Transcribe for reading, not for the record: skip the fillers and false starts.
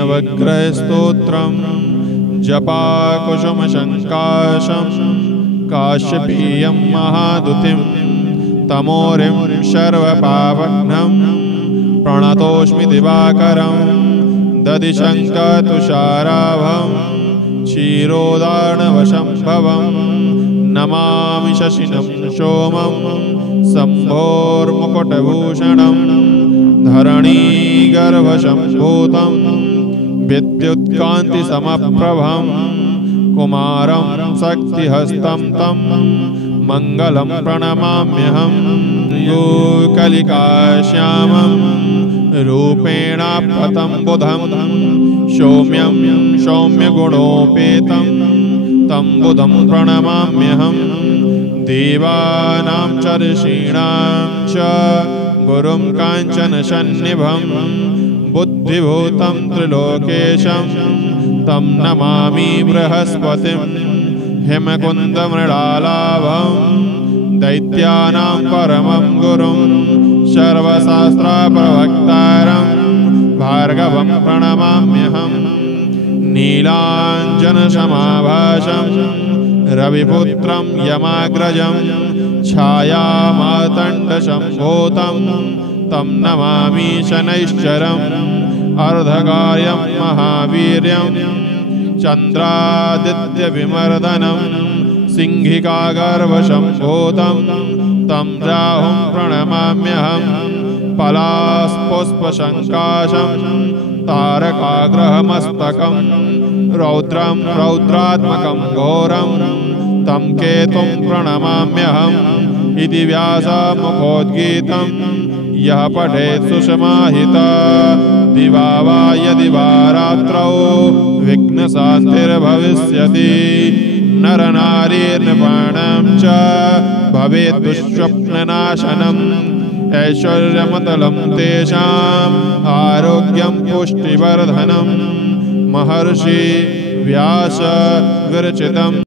नवग्रहस्तोत्रम् जपाकुसुमशङ्काशं काश्यपीयं महादुतिं तमोरिं सर्वपावघ्नं प्रणतोऽस्मि दिवाकरं दधिशङ्खतुषाराभं क्षीरोदार्णवसम्भवं नमामि शशिनं सोमं शम्भोर्मुकुटभूषणं धरणीगर्भसम्भूतं विद्युत्कान्तिसमप्रभं कुमारं शक्तिहस्तं तं मङ्गलं प्रणमाम्यहं कलिकाश्यामं रूपेणाप्यतं बुधं सौम्यं सौम्यगुणोपेतं तं बुधं प्रणमाम्यहं देवानां च ऋषीणां च गुरुं काञ्चनसन्निभं बुद्धिभूतं त्रिलोकेशं तं नमामि बृहस्पतिं हिमकुन्दमृडालाभं दैत्यानां परमं गुरुं सर्वशास्त्रप्रवक्तारं भार्गवं प्रणमाम्यहं नीलाञ्जनसमाभासं रविपुत्रं यमाग्रजं छायामार्तण्डसम्भूतं तं नमामि शनैश्चरम् अर्धकायं महावीर्यं चन्द्रादित्यविमर्दनं सिंहिकागर्भसम्भूतं तं राहुं प्रणमाम्यहं पलाशपुष्पसङ्काशं तारकाग्रहमस्तकं रौद्रं रौद्रात्मकं घोरं तं केतुं प्रणमाम्यहं इति व्यासमुखोद्गीतं यः पठेत् सुसमाहितः दिवा वा यदि वा रात्रौ विघ्नशान्तिर्भविष्यति नरनारीर्नृपाणां च भवेत् दुःस्वप्ननाशनम् ऐश्वर्यमतलं तेषाम् आरोग्यं पुष्टिवर्धनं महर्षि व्यास विरचितम्।